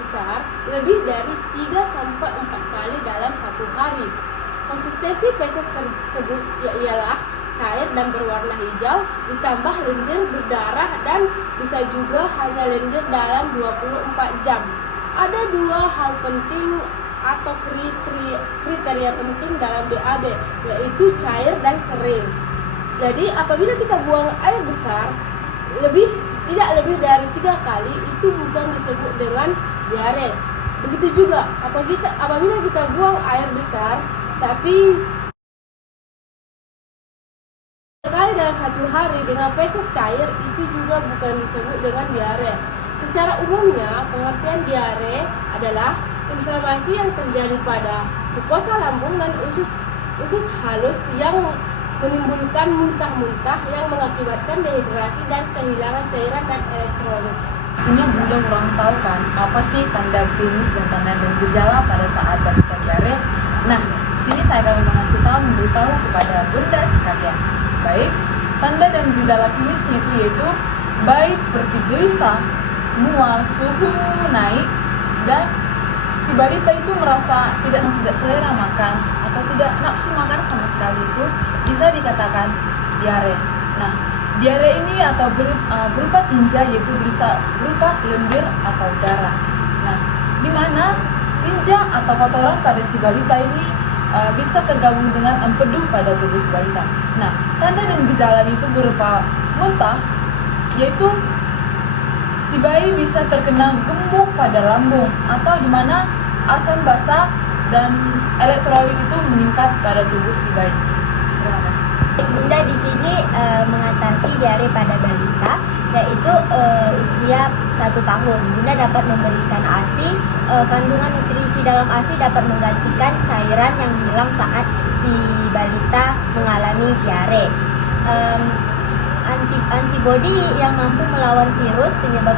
besar lebih dari 3-4 kali dalam satu hari. Konsistensi feses tersebut ialah cair dan berwarna hijau ditambah lendir berdarah dan bisa juga hanya lendir dalam 24 jam. Ada dua hal penting atau kriteria penting dalam BAB, yaitu cair dan sering. Jadi apabila kita buang air besar tidak lebih dari 3 kali, itu bukan disebut dengan diare. Begitu juga apabila kita buang air besar tapi sekali dalam satu hari dengan feses cair, itu juga bukan disebut dengan diare. Secara umumnya, pengertian diare adalah inflamasi yang terjadi pada mukosa lambung dan usus halus yang menimbulkan muntah-muntah yang mengakibatkan dehidrasi dan kehilangan cairan dan elektrolit. Pastinya Bunda kurang tahu kan apa sih tanda klinis dan tanda dan gejala pada saat balita diare. Nah, sini saya akan memberitahu kepada Bunda sekalian. Baik, tanda dan gejala klinisnya itu yaitu bayi seperti gelisah, mual, suhu naik, dan si balita itu merasa tidak selera makan atau tidak nafsu makan sama sekali, itu bisa dikatakan diare. Nah, diare ini atau berupa tinja, yaitu bisa berupa lendir atau darah. Nah, di mana tinja atau kotoran pada si balita ini bisa tergabung dengan empedu pada tubuh si balita. Nah, tanda dan gejala itu berupa muntah, yaitu si bayi bisa terkena gembok pada lambung atau di mana asam basa dan elektrolit itu meningkat pada tubuh si bayi. Terima kasih. Bunda di sini mengatasi diare pada balita, yaitu usia 1 tahun. Bunda dapat memberikan ASI. Kandungan nutrisi dalam ASI dapat menggantikan cairan yang hilang saat si balita mengalami diare. Antibodi yang mampu melawan virus penyebab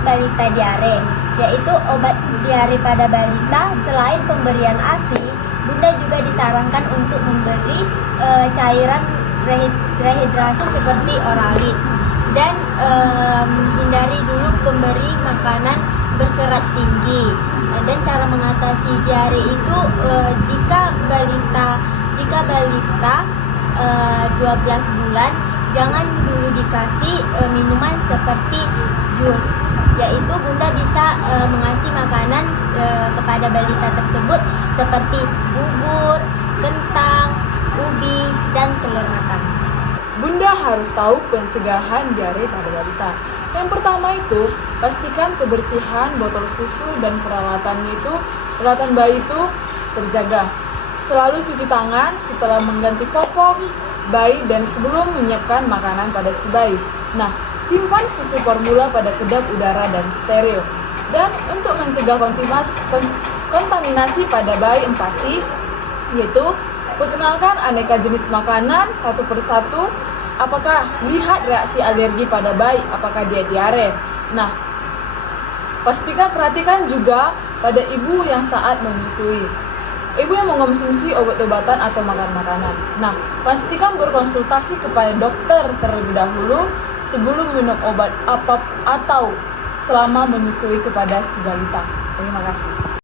balita diare, yaitu obat diare pada balita. Selain pemberian ASI, Bunda juga disarankan untuk memberi cairan rehidrasi seperti Oralit, dan hindari dulu pemberi makanan berserat tinggi. Dan cara mengatasi diare itu jika balita 12 bulan, jangan dulu dikasih minuman seperti jus, yaitu Bunda bisa mengasih makanan kepada balita tersebut seperti bubur, kentang, ubi, dan telur matang. Bunda harus tahu pencegahan diare pada balita. Yang pertama itu, pastikan kebersihan botol susu dan peralatan bayi itu terjaga. Selalu cuci tangan setelah mengganti popok bayi dan sebelum menyiapkan makanan pada si bayi. Nah, simpan susu formula pada kedap udara dan steril. Dan untuk mencegah kontaminasi pada bayi empasi, yaitu perkenalkan aneka jenis makanan satu persatu. Apakah lihat reaksi alergi pada bayi, apakah dia diare. Nah, perhatikan juga pada ibu yang saat menyusui. Ibu yang mengonsumsi obat-obatan atau makan makanan. Nah, pastikan berkonsultasi kepada dokter terlebih dahulu sebelum minum obat atau selama menyusui kepada si balita. Terima kasih.